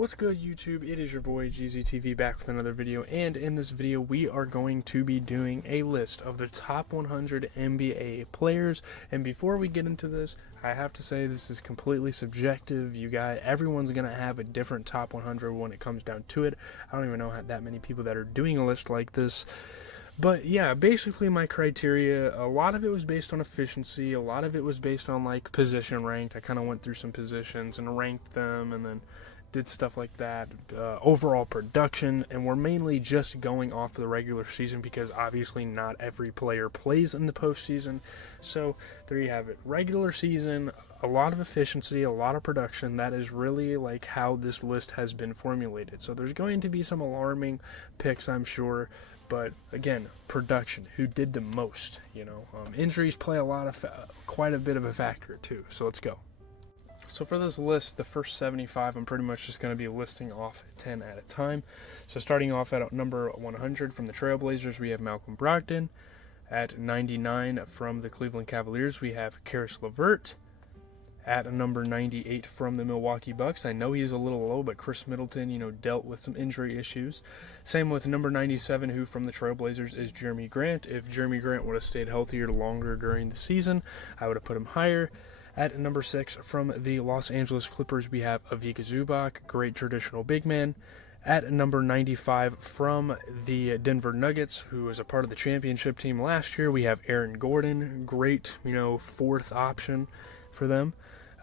What's good, YouTube? It is your boy GZTV back with another video, and in this video we are going to be doing a list of the top 100 NBA players. And before we get into this, I have to say this is completely subjective. Everyone's gonna have a different top 100 when it comes down to it. I don't even know that many people that are doing a list like this. But yeah, basically my criteria, a lot of it was based on efficiency, a lot of it was based on like position ranked. I kind of went through some positions and ranked them and then did stuff like that, overall production, and we're mainly just going off the regular season because obviously not every player plays in the postseason. So there you have it. Regular season, a lot of efficiency, a lot of production. That is really like how this list has been formulated. So there's going to be some alarming picks, I'm sure. But again, production, who did the most, injuries play quite a bit of a factor too. So let's go. So for this list, the first 75, I'm pretty much just going to be listing off 10 at a time. So starting off at number 100 from the Trailblazers, we have Malcolm Brogdon. At 99 from the Cleveland Cavaliers, we have Caris LeVert. At number 98 from the Milwaukee Bucks, I know he's a little low, but Chris Middleton, dealt with some injury issues. Same with number 97, who from the Trailblazers is Jeremy Grant. If Jeremy Grant would have stayed healthier longer during the season, I would have put him higher. At number 6 from the Los Angeles Clippers, we have Ivica Zubac, great traditional big man. At number 95 from the Denver Nuggets, who was a part of the championship team last year, we have Aaron Gordon, great, fourth option for them.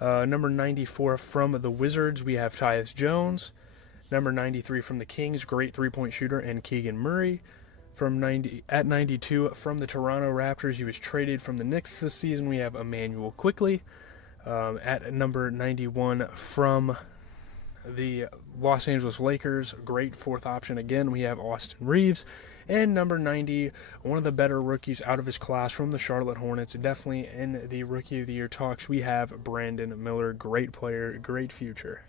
Number 94 from the Wizards, we have Tyus Jones. Number 93 from the Kings, great three-point shooter, and Keegan Murray. At 92 from the Toronto Raptors, he was traded from the Knicks this season. We have Emmanuel Quickley. At number 91 from the Los Angeles Lakers, great fourth option again, we have Austin Reeves. And number 90, one of the better rookies out of his class from the Charlotte Hornets, definitely in the Rookie of the Year talks, we have Brandon Miller, great player, great future.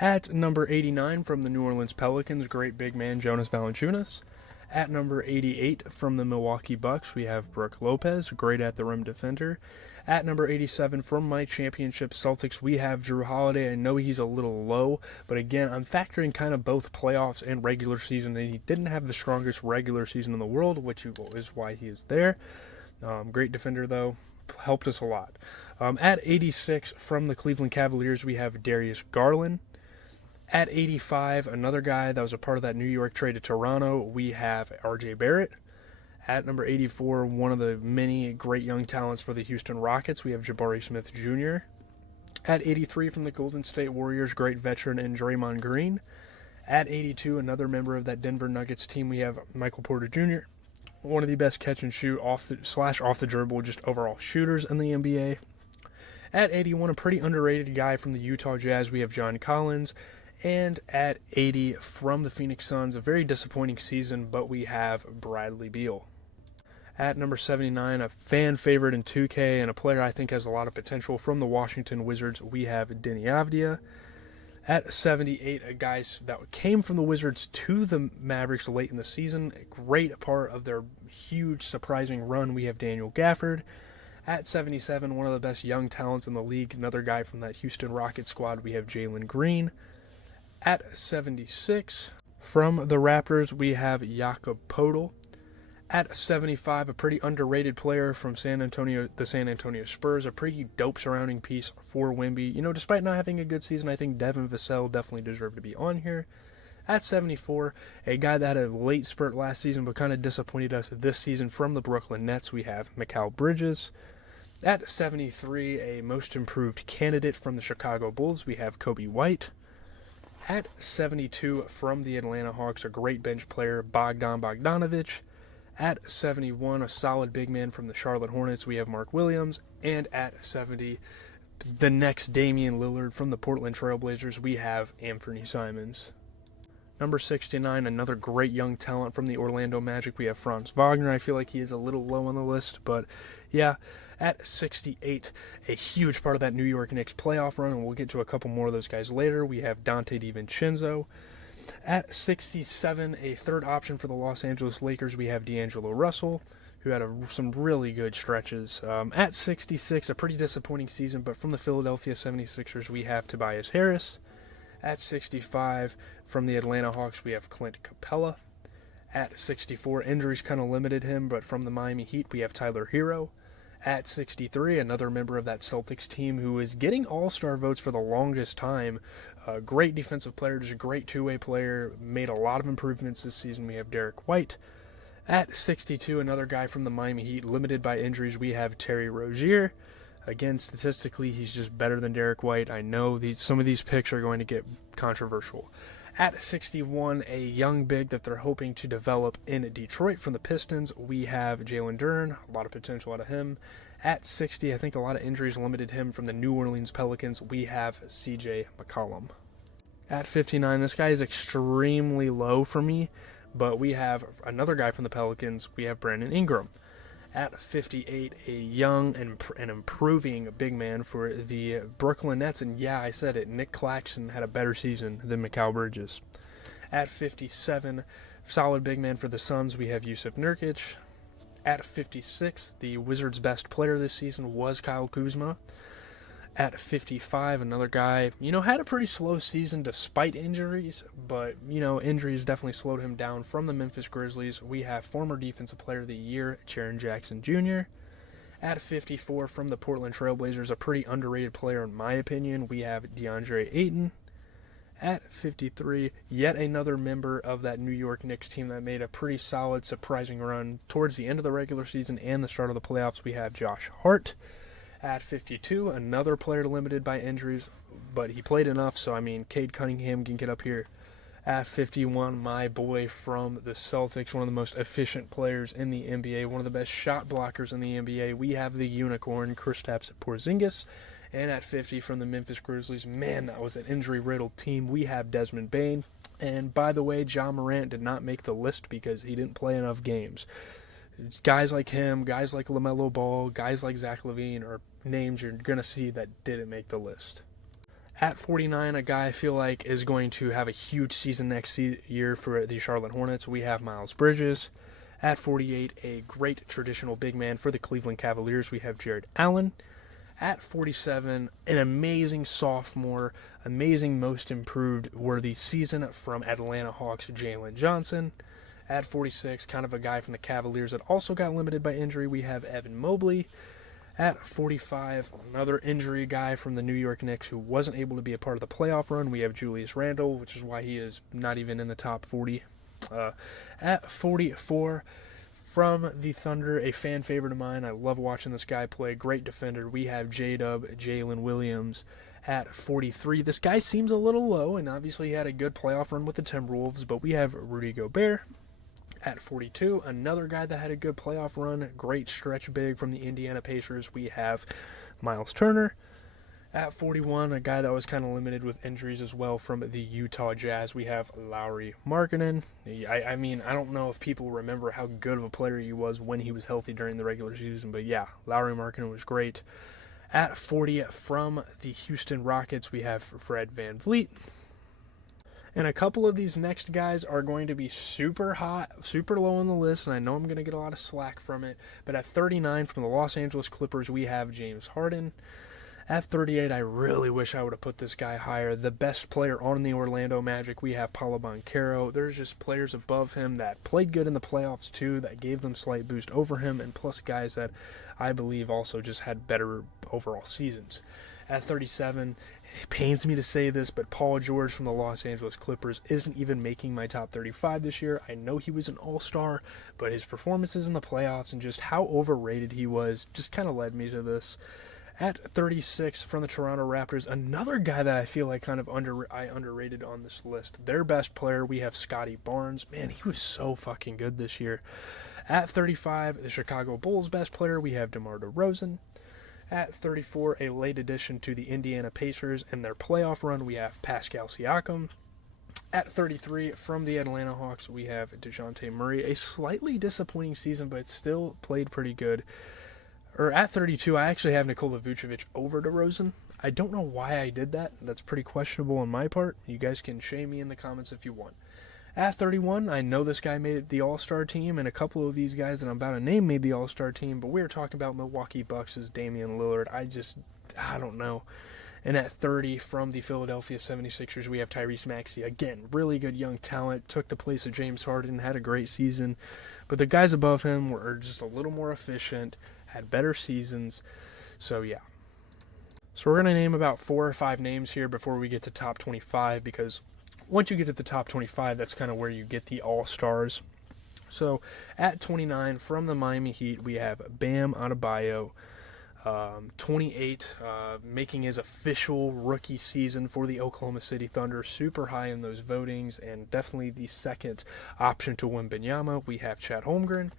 At number 89 from the New Orleans Pelicans, great big man Jonas Valanciunas. At number 88 from the Milwaukee Bucks, we have Brook Lopez, great at the rim defender. At number 87 from my championship Celtics, we have Jrue Holiday. I know he's a little low, but again, I'm factoring kind of both playoffs and regular season, and he didn't have the strongest regular season in the world, which is why he is there. Great defender, though. Helped us a lot. At 86 from the Cleveland Cavaliers, we have Darius Garland. At 85, another guy that was a part of that New York trade to Toronto, we have RJ Barrett. At number 84, one of the many great young talents for the Houston Rockets, we have Jabari Smith Jr. At 83 from the Golden State Warriors, great veteran in Draymond Green. At 82, another member of that Denver Nuggets team, we have Michael Porter Jr., one of the best catch and shoot off the dribble, just overall shooters in the NBA. At 81, a pretty underrated guy from the Utah Jazz, we have John Collins. And at 80 from the Phoenix Suns, a very disappointing season, but we have Bradley Beal. At number 79, a fan favorite in 2K and a player I think has a lot of potential from the Washington Wizards, we have Deni Avdija. At 78, a guy that came from the Wizards to the Mavericks late in the season, a great part of their huge surprising run, we have Daniel Gafford. At 77, one of the best young talents in the league, another guy from that Houston Rockets squad, we have Jalen Green. At 76, from the Raptors, we have Jakob Poeltl. At 75, a pretty underrated player from the San Antonio Spurs, a pretty dope surrounding piece for Wemby. Despite not having a good season, I think Devin Vassell definitely deserved to be on here. At 74, a guy that had a late spurt last season but kind of disappointed us this season from the Brooklyn Nets, we have Mikal Bridges. At 73, a most improved candidate from the Chicago Bulls, we have Coby White. At 72, from the Atlanta Hawks, a great bench player, Bogdan Bogdanovic. At 71, a solid big man from the Charlotte Hornets, we have Mark Williams. And at 70, the next Damian Lillard from the Portland Trailblazers, we have Anthony Simons. Number 69, another great young talent from the Orlando Magic, we have Franz Wagner. I feel like he is a little low on the list, but yeah. At 68, a huge part of that New York Knicks playoff run, and we'll get to a couple more of those guys later, we have Dante DiVincenzo. At 67, a third option for the Los Angeles Lakers, we have D'Angelo Russell, who had some really good stretches. At 66, a pretty disappointing season, but from the Philadelphia 76ers, we have Tobias Harris. At 65, from the Atlanta Hawks, we have Clint Capella. At 64, injuries kind of limited him, but from the Miami Heat, we have Tyler Hero. At 63, another member of that Celtics team who is getting all-star votes for the longest time. Great defensive player, just a great two-way player, made a lot of improvements this season. We have Derek White. At 62, another guy from the Miami Heat, limited by injuries, we have Terry Rozier. Again, statistically, he's just better than Derek White. I know some of these picks are going to get controversial. At 61, a young big that they're hoping to develop in Detroit from the Pistons, we have Jalen Duren. A lot of potential out of him. At 60, I think a lot of injuries limited him from the New Orleans Pelicans. We have CJ McCollum. At 59, this guy is extremely low for me, but we have another guy from the Pelicans. We have Brandon Ingram. At 58, a young and improving big man for the Brooklyn Nets. And yeah, I said it, Nick Claxton had a better season than Mikal Bridges. At 57, solid big man for the Suns, we have Jusuf Nurkic. At 56, the Wizards' best player this season was Kyle Kuzma. At 55, another guy, had a pretty slow season despite injuries, but, injuries definitely slowed him down. From the Memphis Grizzlies, we have former Defensive Player of the Year, Jaren Jackson Jr. At 54, from the Portland Trailblazers, a pretty underrated player in my opinion, we have DeAndre Ayton. At 53, yet another member of that New York Knicks team that made a pretty solid, surprising run towards the end of the regular season and the start of the playoffs, we have Josh Hart. At 52, another player limited by injuries, but he played enough, so Cade Cunningham can get up here. At 51, my boy from the Celtics, one of the most efficient players in the NBA, one of the best shot blockers in the NBA, we have the unicorn, Kristaps Porzingis. And at 50, from the Memphis Grizzlies, man, that was an injury-riddled team, we have Desmond Bane. And by the way, Ja Morant did not make the list because he didn't play enough games. Guys like him, guys like LaMelo Ball, guys like Zach LaVine are names you're going to see that didn't make the list. At 49, a guy I feel like is going to have a huge season next year for the Charlotte Hornets, we have Miles Bridges. At 48, a great traditional big man for the Cleveland Cavaliers, we have Jared Allen. At 47, an amazing sophomore, amazing most improved worthy season from Atlanta Hawks, Jalen Johnson. At 46, kind of a guy from the Cavaliers that also got limited by injury, we have Evan Mobley. At 45, another injury guy from the New York Knicks who wasn't able to be a part of the playoff run, we have Julius Randle, which is why he is not even in the top 40. At 44, from the Thunder, a fan favorite of mine, I love watching this guy play, great defender, we have J-Dub, Jalen Williams. At 43, this guy seems a little low, and obviously he had a good playoff run with the Timberwolves, but we have Rudy Gobert. At 42, another guy that had a good playoff run, great stretch big from the Indiana Pacers, we have Miles Turner. At 41, a guy that was kind of limited with injuries as well from the Utah Jazz, we have Lauri Markkanen. I don't know if people remember how good of a player he was when he was healthy during the regular season, but yeah, Lauri Markkanen was great. At 40, from the Houston Rockets, we have Fred VanVleet. And a couple of these next guys are going to be super hot, super low on the list, and I know I'm going to get a lot of slack from it. But at 39, from the Los Angeles Clippers, we have James Harden. At 38, I really wish I would have put this guy higher. The best player on the Orlando Magic, we have Paolo Banchero. There's just players above him that played good in the playoffs too, that gave them slight boost over him, and plus guys that I believe also just had better overall seasons. At 37, it pains me to say this, but Paul George from the Los Angeles Clippers isn't even making my top 35 this year. I know he was an all-star, but his performances in the playoffs and just how overrated he was just kind of led me to this. At 36, from the Toronto Raptors, another guy that I feel like kind of I underrated on this list. Their best player, we have Scotty Barnes. Man, he was so fucking good this year. At 35, the Chicago Bulls' best player, we have DeMar DeRozan. At 34, a late addition to the Indiana Pacers and their playoff run, we have Pascal Siakam. At 33, from the Atlanta Hawks, we have DeJounte Murray. A slightly disappointing season, but still played pretty good. At 32, I actually have Nikola Vucevic over DeRozan. I don't know why I did that. That's pretty questionable on my part. You guys can shame me in the comments if you want. At 31, I know this guy made the All-Star team, and a couple of these guys that I'm about to name made the All-Star team, but we were talking about Milwaukee Bucks' Damian Lillard. I don't know. And at 30, from the Philadelphia 76ers, we have Tyrese Maxey. Again, really good young talent, took the place of James Harden, had a great season. But the guys above him were just a little more efficient, had better seasons. So, yeah. So we're going to name about 4 or 5 names here before we get to top 25, because once you get to the top 25, that's kind of where you get the all-stars. So at 29, from the Miami Heat, we have Bam Adebayo. 28, making his official rookie season for the Oklahoma City Thunder, super high in those votings, and definitely the second option to Wembanyama. We have Chet Holmgren.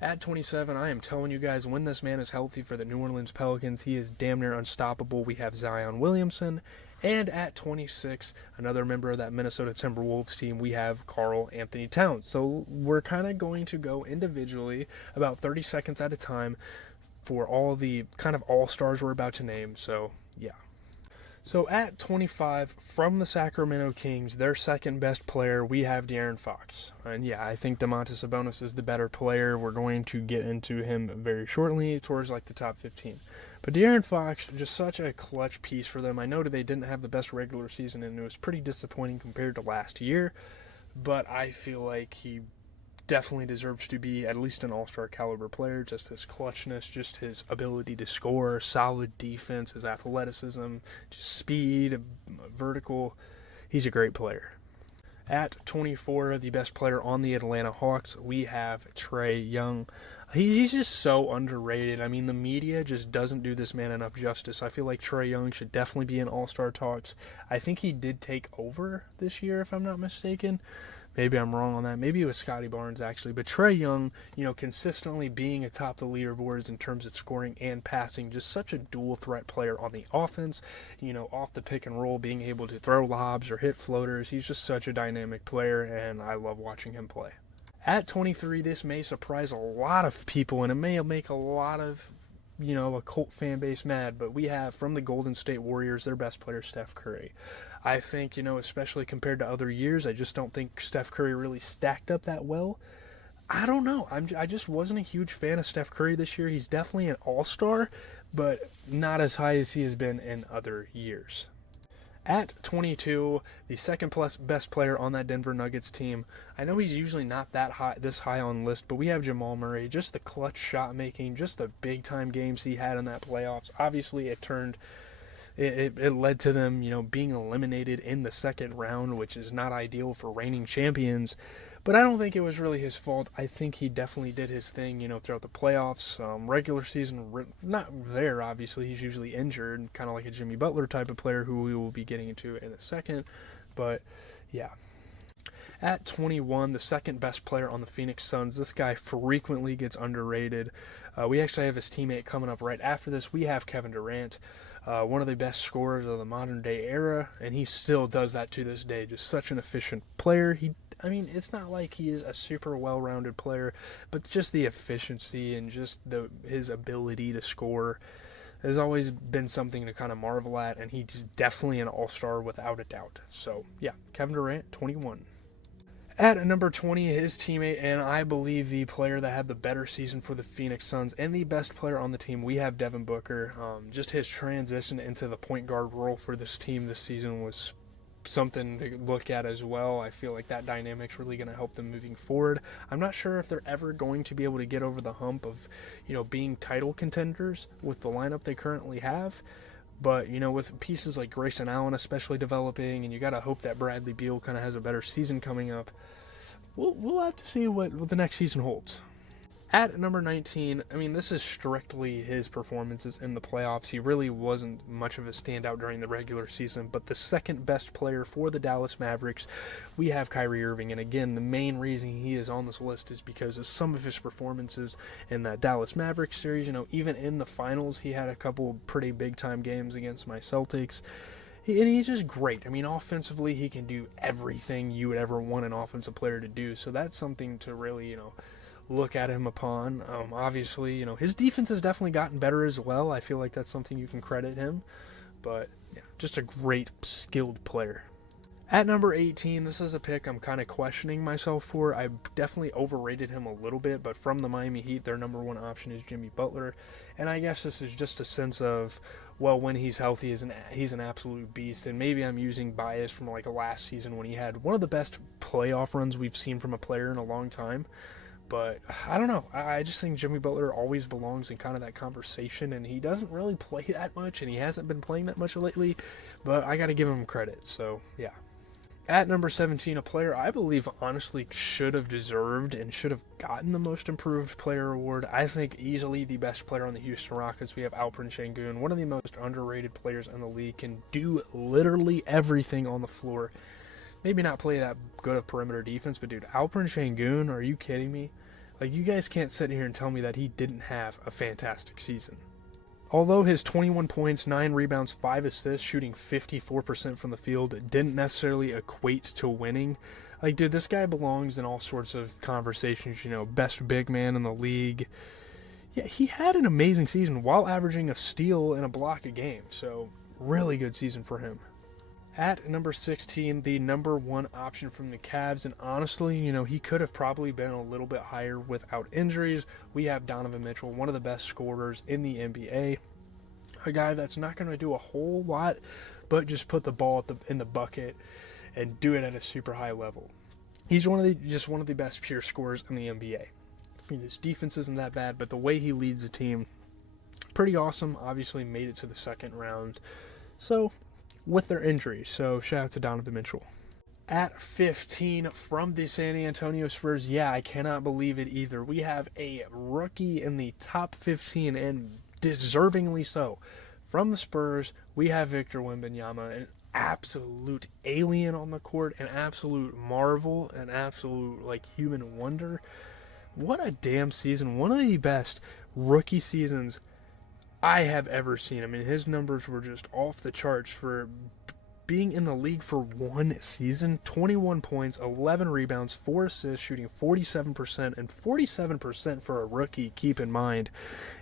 At 27, I am telling you guys, when this man is healthy for the New Orleans Pelicans, he is damn near unstoppable. We have Zion Williamson. And at 26, another member of that Minnesota Timberwolves team, we have Karl Anthony Towns. So we're kind of going to go individually, about 30 seconds at a time, for all the kind of all-stars we're about to name. So, yeah. So at 25, from the Sacramento Kings, their second best player, we have De'Aaron Fox. And yeah, I think Domantas Sabonis is the better player. We're going to get into him very shortly, towards like the top 15. But De'Aaron Fox, just such a clutch piece for them. I know that they didn't have the best regular season, and it was pretty disappointing compared to last year. But I feel like he definitely deserves to be at least an all-star caliber player. Just his clutchness, just his ability to score, solid defense, his athleticism, just speed, vertical. He's a great player. At 24, the best player on the Atlanta Hawks, we have Trae Young. He's just so underrated. I mean, the media just doesn't do this man enough justice. I feel like Trae Young should definitely be in all-star talks. I think he did take over this year, if I'm not mistaken. Maybe I'm wrong on that. Maybe it was Scotty Barnes, actually. But Trae Young, consistently being atop the leaderboards in terms of scoring and passing, just such a dual-threat player on the offense, off the pick and roll, being able to throw lobs or hit floaters. He's just such a dynamic player, and I love watching him play. At 23, this may surprise a lot of people, and it may make a lot of a cult fan base mad, but we have, from the Golden State Warriors, their best player, Steph Curry. I think, especially compared to other years, I just don't think Steph Curry really stacked up that well. I don't know. I just wasn't a huge fan of Steph Curry this year. He's definitely an all-star, but not as high as he has been in other years. At 22, the second best player on that Denver Nuggets team. I know he's usually not this high on the list, but we have Jamal Murray. Just the clutch shot making, just the big time games he had in that playoffs. Obviously, it led to them, being eliminated in the second round, which is not ideal for reigning champions. But I don't think it was really his fault. I think he definitely did his thing, throughout the playoffs. Regular season, not there, obviously. He's usually injured, kind of like a Jimmy Butler type of player who we will be getting into in a second. But, yeah. At 21, the second best player on the Phoenix Suns. This guy frequently gets underrated. We actually have his teammate coming up right after this. We have Kevin Durant. One of the best scorers of the modern day era, and he still does that to this day. Just such an efficient player. It's not like he is a super well-rounded player, but just the efficiency and just his ability to score has always been something to kind of marvel at, and he's definitely an all-star without a doubt. So, yeah, Kevin Durant, 21. At number 20, his teammate, and I believe the player that had the better season for the Phoenix Suns and the best player on the team, we have Devin Booker. Just his transition into the point guard role for this team this season was something to look at as well. I feel like that dynamic's really going to help them moving forward. I'm not sure if they're ever going to be able to get over the hump of, being title contenders with the lineup they currently have. But, with pieces like Grayson Allen especially developing, and you got to hope that Bradley Beal kind of has a better season coming up, we'll have to see what the next season holds. At number 19, this is strictly his performances in the playoffs. He really wasn't much of a standout during the regular season, but the second best player for the Dallas Mavericks, we have Kyrie Irving. And again, the main reason he is on this list is because of some of his performances in that Dallas Mavericks series. Even in the finals, he had a couple pretty big-time games against my Celtics. And he's just great. Offensively, he can do everything you would ever want an offensive player to do. So that's something to really, look at him upon. Obviously, his defense has definitely gotten better as well. I feel like that's something you can credit him. But, yeah, just a great, skilled player. At number 18, this is a pick I'm kind of questioning myself for. I definitely overrated him a little bit, but from the Miami Heat, their number one option is Jimmy Butler. And I guess this is just a sense of well, when he's healthy, he's an absolute beast. And maybe I'm using bias from like last season when he had one of the best playoff runs we've seen from a player in a long time. But I don't know. I just think Jimmy Butler always belongs in kind of that conversation, and he doesn't really play that much, and he hasn't been playing that much lately. But I got to give him credit. So yeah. At number 17, a player I believe honestly should have deserved and should have gotten the Most Improved Player award. I think easily the best player on the Houston Rockets. We have Alperen Sengun, one of the most underrated players in the league, can do literally everything on the floor. Maybe not play that good of perimeter defense, but dude, Alperen Sengun, are you kidding me? Like, you guys can't sit here and tell me that he didn't have a fantastic season. Although his 21 points, 9 rebounds, 5 assists, shooting 54% from the field didn't necessarily equate to winning, like, dude, this guy belongs in all sorts of conversations, best big man in the league. Yeah, he had an amazing season while averaging a steal and a block a game, so really good season for him. At number 16, the number one option from the Cavs, and honestly, he could have probably been a little bit higher without injuries. We have Donovan Mitchell, one of the best scorers in the NBA. A guy that's not going to do a whole lot, but just put the ball in the bucket and do it at a super high level. He's one of the best pure scorers in the NBA. I mean, his defense isn't that bad, but the way he leads a team, pretty awesome. Obviously made it to the second round. So, with their injuries. So shout out to Donovan Mitchell. At 15 from the San Antonio Spurs, yeah, I cannot believe it either. We have a rookie in the top 15, and deservingly so. From the Spurs, we have Victor Wembanyama, an absolute alien on the court, an absolute marvel, an absolute human wonder. What a damn season. One of the best rookie seasons I have ever seen. I mean, his numbers were just off the charts for being in the league for one season. 21 points, 11 rebounds, 4 assists, shooting 47%, and 47% for a rookie, keep in mind,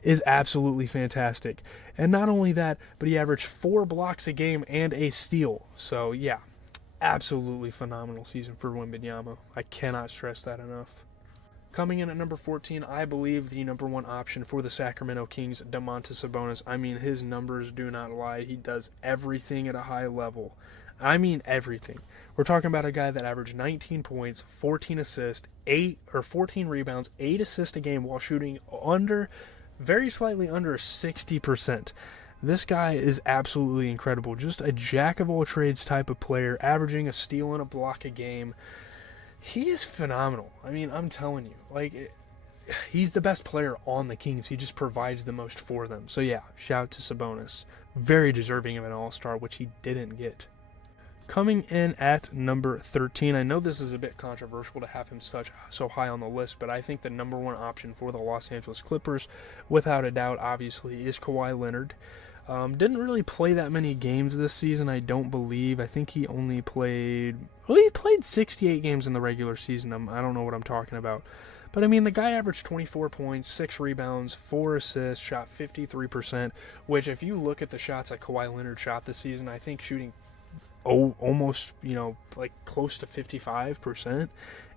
is absolutely fantastic. And not only that, but he averaged 4 blocks a game and a steal. So, yeah, absolutely phenomenal season for Wembanyama. I cannot stress that enough. Coming in at number 14, I believe the number one option for the Sacramento Kings, Domantas Sabonis. I mean, his numbers do not lie. He does everything at a high level. I mean, everything. We're talking about a guy that averaged 19 points, 14 assists, 14 rebounds, 8 assists a game while shooting very slightly under 60%. This guy is absolutely incredible. Just a jack of all trades type of player, averaging a steal and a block a game. He is phenomenal. I mean, I'm telling you, he's the best player on the Kings. He just provides the most for them. So yeah, shout out to Sabonis. Very deserving of an All-Star, which he didn't get. Coming in at number 13, I know this is a bit controversial to have him so high on the list, but I think the number one option for the Los Angeles Clippers, without a doubt, obviously, is Kawhi Leonard. Didn't really play that many games this season, I don't believe. I think he only played 68 games in the regular season. I don't know what I'm talking about. But, I mean, the guy averaged 24 points, 6 rebounds, 4 assists, shot 53%, which if you look at the shots that Kawhi Leonard shot this season, I think shooting almost, close to 55%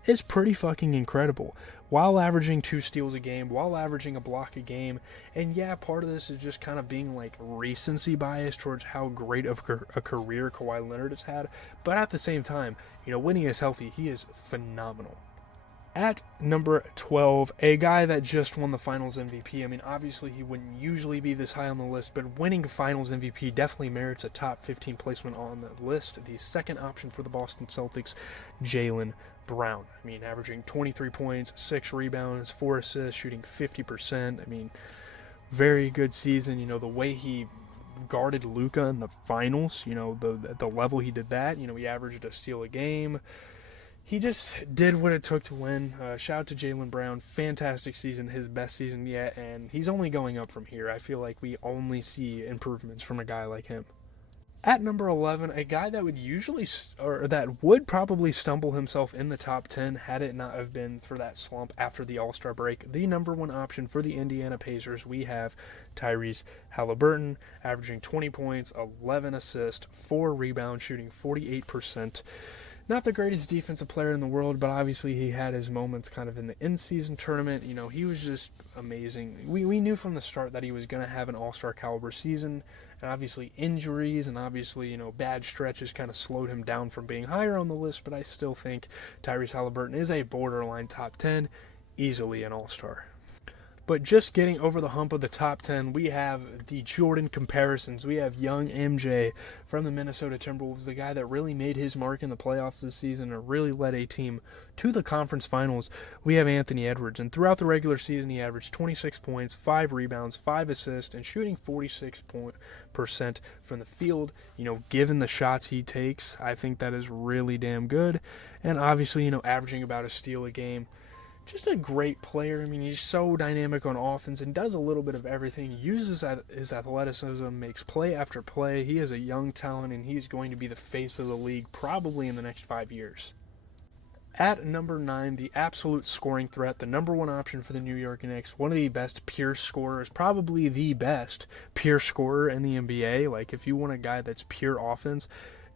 is pretty fucking incredible. While averaging 2 steals a game, while averaging a block a game. And yeah, part of this is just kind of being recency bias towards how great of a career Kawhi Leonard has had. But at the same time, when he is healthy, he is phenomenal. At number 12, a guy that just won the Finals MVP. I mean, obviously he wouldn't usually be this high on the list, but winning Finals MVP definitely merits a top 15 placement on the list. The second option for the Boston Celtics, Jaylen Brown. I mean, averaging 23 points, 6 rebounds, 4 assists, shooting 50%. I mean, very good season. The way he guarded Luka in the finals, the level he did that. He averaged a steal a game. He just did what it took to win. Shout out to Jaylen Brown. Fantastic season, his best season yet, and he's only going up from here. I feel like we only see improvements from a guy like him. At number 11, a guy that would probably stumble himself in the top 10 had it not have been for that slump after the All-Star break. The number one option for the Indiana Pacers, we have Tyrese Halliburton, averaging 20 points, 11 assists, 4 rebounds, shooting 48%. Not the greatest defensive player in the world, but obviously he had his moments kind of in the in-season tournament. He was just amazing. We knew from the start that he was going to have an all-star caliber season, And obviously injuries and obviously, bad stretches kind of slowed him down from being higher on the list, but I still think Tyrese Halliburton is a borderline top 10, easily an all-star. But just getting over the hump of the top 10, we have the Jordan comparisons. We have young MJ from the Minnesota Timberwolves, the guy that really made his mark in the playoffs this season and really led a team to the conference finals. We have Anthony Edwards, and throughout the regular season, he averaged 26 points, 5 rebounds, 5 assists, and shooting 46% from the field. Given the shots he takes, I think that is really damn good. And obviously, averaging about a steal a game. Just a great player. I mean, he's so dynamic on offense and does a little bit of everything. Uses his athleticism, makes play after play. He is a young talent, and he's going to be the face of the league probably in the next 5 years. At number 9, the absolute scoring threat, the number 1 option for the New York Knicks, one of the best pure scorers, probably the best pure scorer in the NBA. Like, if you want a guy that's pure offense,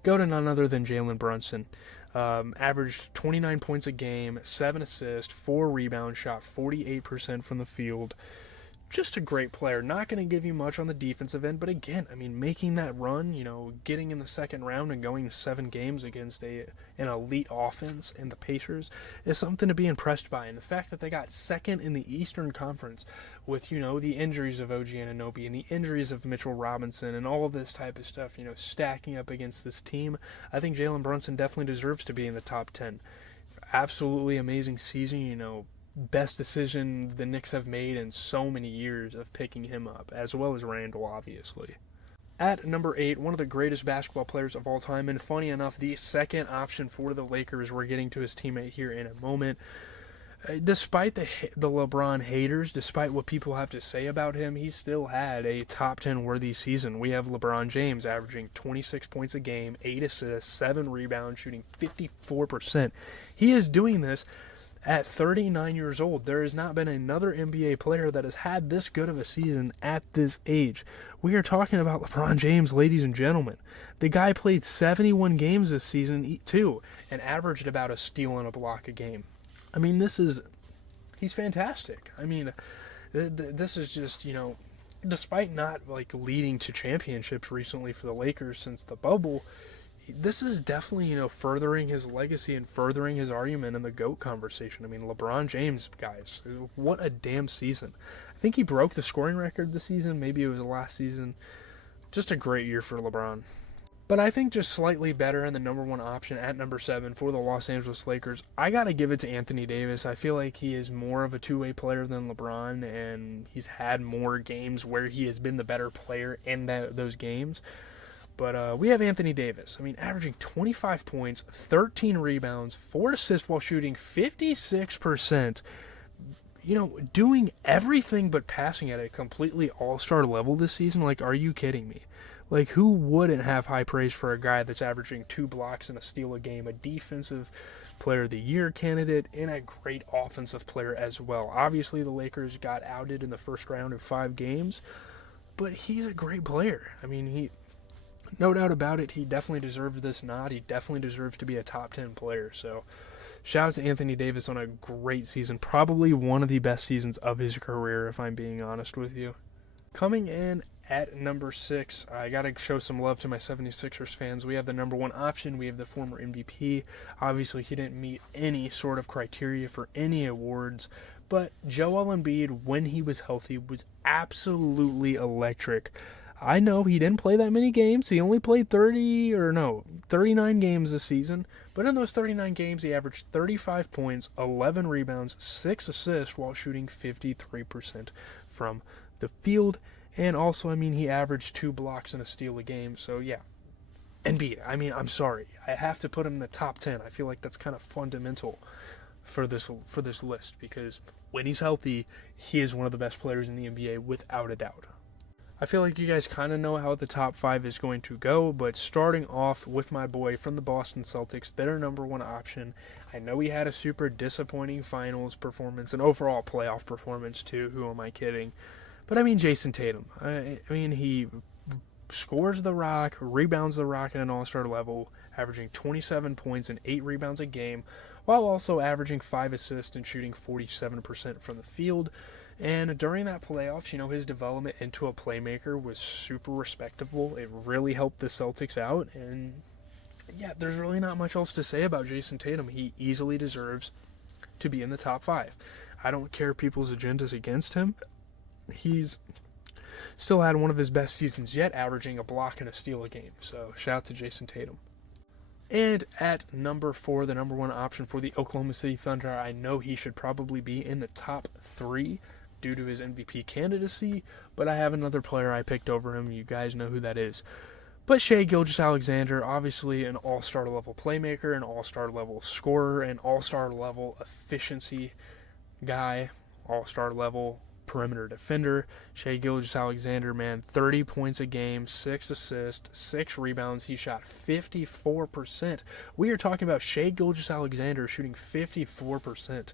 go to none other than Jalen Brunson. Averaged 29 points a game, 7 assists, 4 rebounds, shot 48% from the field. Just a great player. Not going to give you much on the defensive end, but again, I mean, making that run, getting in the second round and going to 7 games against an elite offense in the Pacers is something to be impressed by. And the fact that they got second in the Eastern Conference with, the injuries of OG Anunoby and the injuries of Mitchell Robinson and all of this type of stuff, stacking up against this team, I think Jalen Brunson definitely deserves to be in the top 10. Absolutely amazing season, best decision the Knicks have made in so many years of picking him up, as well as Randall, obviously. At number 8, one of the greatest basketball players of all time, and funny enough, the second option for the Lakers. We're getting to his teammate here in a moment. Despite the LeBron haters, despite what people have to say about him, he still had a top 10 worthy season. We have LeBron James averaging 26 points a game, 8 assists, 7 rebounds, shooting 54%. He is doing this at 39 years old. There has not been another NBA player that has had this good of a season at this age. We are talking about LeBron James, ladies and gentlemen. The guy played 71 games this season, too, and averaged about a steal and a block a game. I mean, he's fantastic. I mean, this is just, despite not, leading to championships recently for the Lakers since the bubble, this is definitely, furthering his legacy and furthering his argument in the GOAT conversation. I mean, LeBron James, guys, what a damn season. I think he broke the scoring record this season. Maybe it was last season. Just a great year for LeBron. But I think just slightly better in the number 1 option at number 7 for the Los Angeles Lakers, I got to give it to Anthony Davis. I feel like he is more of a two-way player than LeBron, and he's had more games where he has been the better player in those games. But we have Anthony Davis. I mean, averaging 25 points, 13 rebounds, 4 assists while shooting 56%. Doing everything but passing at a completely all-star level this season. Like, are you kidding me? Like, who wouldn't have high praise for a guy that's averaging 2 blocks and a steal a game, a defensive player of the year candidate, and a great offensive player as well? Obviously, the Lakers got outed in the first round of 5 games, but he's a great player. I mean, no doubt about it, he definitely deserves this nod. He definitely deserves to be a top 10 player. So, shout out to Anthony Davis on a great season. Probably one of the best seasons of his career, if I'm being honest with you. Coming in at number 6, I got to show some love to my 76ers fans. We have the number 1 option. We have the former MVP. Obviously, he didn't meet any sort of criteria for any awards. But Joel Embiid, when he was healthy, was absolutely electric. I know he didn't play that many games. He only played 39 games this season. But in those 39 games, he averaged 35 points, 11 rebounds, 6 assists while shooting 53% from the field. And also, I mean, he averaged 2 blocks and a steal a game. So, yeah. Embiid, I mean, I'm sorry. I have to put him in the top 10. I feel like that's kind of fundamental for this list. Because when he's healthy, he is one of the best players in the NBA without a doubt. I feel like you guys kind of know how the top 5 is going to go, but starting off with my boy from the Boston Celtics, their number 1 option. I know he had a super disappointing finals performance and overall playoff performance too. Who am I kidding? But I mean Jason Tatum. I mean, he scores the rock, rebounds the rock at an all-star level, averaging 27 points and 8 rebounds a game, while also averaging 5 assists and shooting 47% from the field. And during that playoffs, his development into a playmaker was super respectable. It really helped the Celtics out. And yeah, there's really not much else to say about Jason Tatum. He easily deserves to be in the top 5. I don't care people's agendas against him. He's still had one of his best seasons yet, averaging a block and a steal a game. So shout out to Jason Tatum. And at number 4, the number 1 option for the Oklahoma City Thunder, I know he should probably be in the top 3 due to his MVP candidacy, but I have another player I picked over him. You guys know who that is. But Shai Gilgeous-Alexander, obviously an all-star level playmaker, an all-star level scorer, an all-star level efficiency guy, all-star level perimeter defender. Shai Gilgeous-Alexander, man, 30 points a game, 6 assists, 6 rebounds. He shot 54%. We are talking about Shai Gilgeous-Alexander shooting 54%.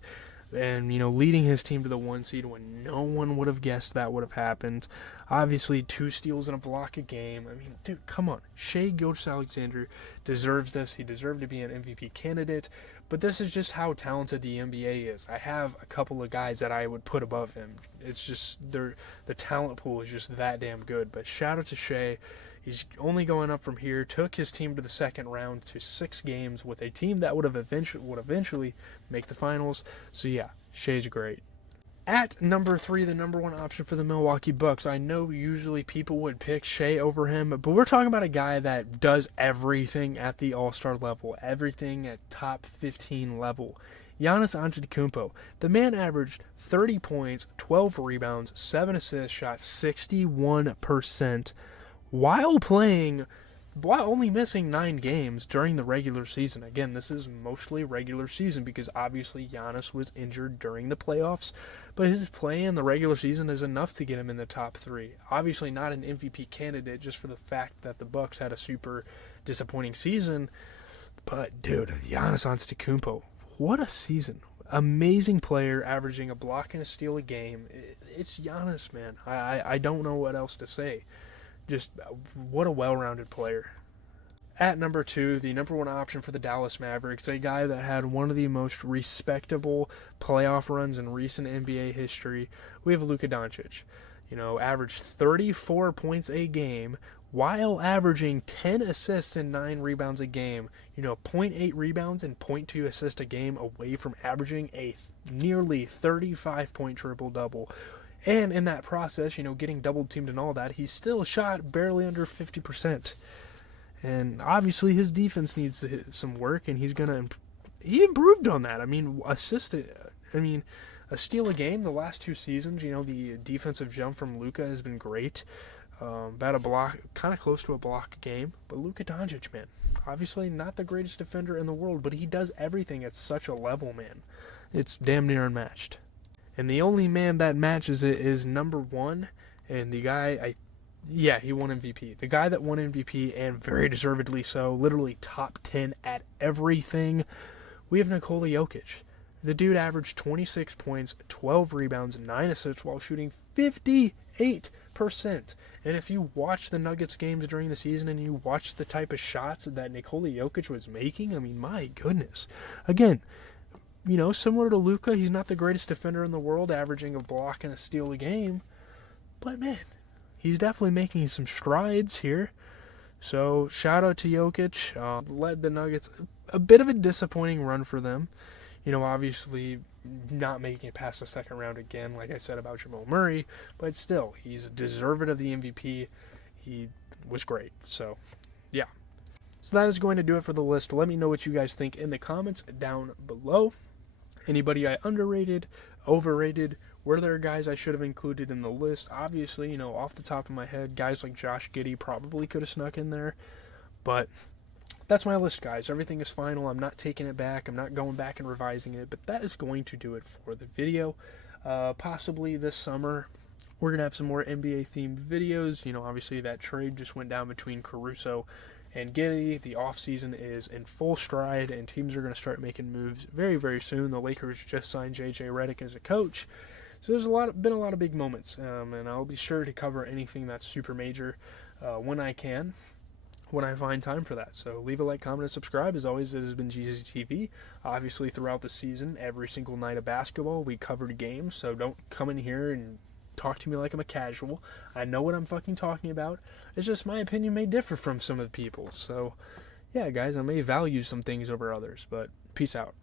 And, leading his team to the 1 seed when no one would have guessed that would have happened. Obviously, 2 steals and a block a game. I mean, dude, come on. Shai Gilgeous-Alexander deserves this. He deserved to be an MVP candidate. But this is just how talented the NBA is. I have a couple of guys that I would put above him. It's just, the talent pool is just that damn good. But shout out to Shai. He's only going up from here. Took his team to the second round to 6 games with a team that would eventually make the finals. So yeah, Shai's great. At number 3, the number 1 option for the Milwaukee Bucks. I know usually people would pick Shai over him, but we're talking about a guy that does everything at the All-Star level, everything at top 15 level. Giannis Antetokounmpo. The man averaged 30 points, 12 rebounds, 7 assists, shot 61%. While only missing 9 games during the regular season. Again, this is mostly regular season because obviously Giannis was injured during the playoffs, but his play in the regular season is enough to get him in the top 3. Obviously not an MVP candidate just for the fact that the Bucks had a super disappointing season, but dude, Giannis Antetokounmpo, what a season. Amazing player, averaging a block and a steal a game. It's Giannis, man. I don't know what else to say. Just what a well-rounded player. At number 2, the number 1 option for the Dallas Mavericks, a guy that had one of the most respectable playoff runs in recent NBA history. We have Luka Doncic. Averaged 34 points a game while averaging 10 assists and 9 rebounds a game. 0.8 rebounds and 0.2 assists a game away from averaging a nearly 35-point triple-double. And in that process, getting double-teamed and all that, he still shot barely under 50%. And obviously his defense needs some work, and he improved on that. I mean, a steal a game the last 2 seasons. The defensive jump from Luka has been great. About a block, kind of close to a block a game. But Luka Doncic, man, obviously not the greatest defender in the world, but he does everything at such a level, man. It's damn near unmatched. And the only man that matches it is number 1, and the guy, he won MVP. The guy that won MVP, and very deservedly so, literally top 10 at everything, we have Nikola Jokic. The dude averaged 26 points, 12 rebounds, 9 assists while shooting 58%. And if you watch the Nuggets games during the season and you watch the type of shots that Nikola Jokic was making, I mean, my goodness. Again, similar to Luka, he's not the greatest defender in the world, averaging a block and a steal a game. But, man, he's definitely making some strides here. So, shout out to Jokic. Led the Nuggets a bit of a disappointing run for them. Obviously not making it past the second round again, like I said about Jamal Murray. But still, he's deserving of the MVP. He was great. So, yeah. So that is going to do it for the list. Let me know what you guys think in the comments down below. Anybody I underrated, overrated? Were there guys I should have included in the list? Obviously, off the top of my head, guys like Josh Giddey probably could have snuck in there. But that's my list, guys. Everything is final. I'm not taking it back. I'm not going back and revising it. But that is going to do it for the video. Possibly this summer, we're going to have some more NBA-themed videos. Obviously that trade just went down between Caruso and Giddey. The offseason is in full stride, and teams are going to start making moves very, very soon. The Lakers just signed J.J. Redick as a coach. So there's been a lot of big moments, and I'll be sure to cover anything that's super major when I can. when I find time for that. So leave a like, comment, and subscribe. As always, it has been GZTV. Obviously, throughout the season, every single night of basketball, we covered games. So don't come in here and talk to me like I'm a casual. I know what I'm fucking talking about. It's just my opinion may differ from some of the people's. So, yeah, guys, I may value some things over others, but peace out.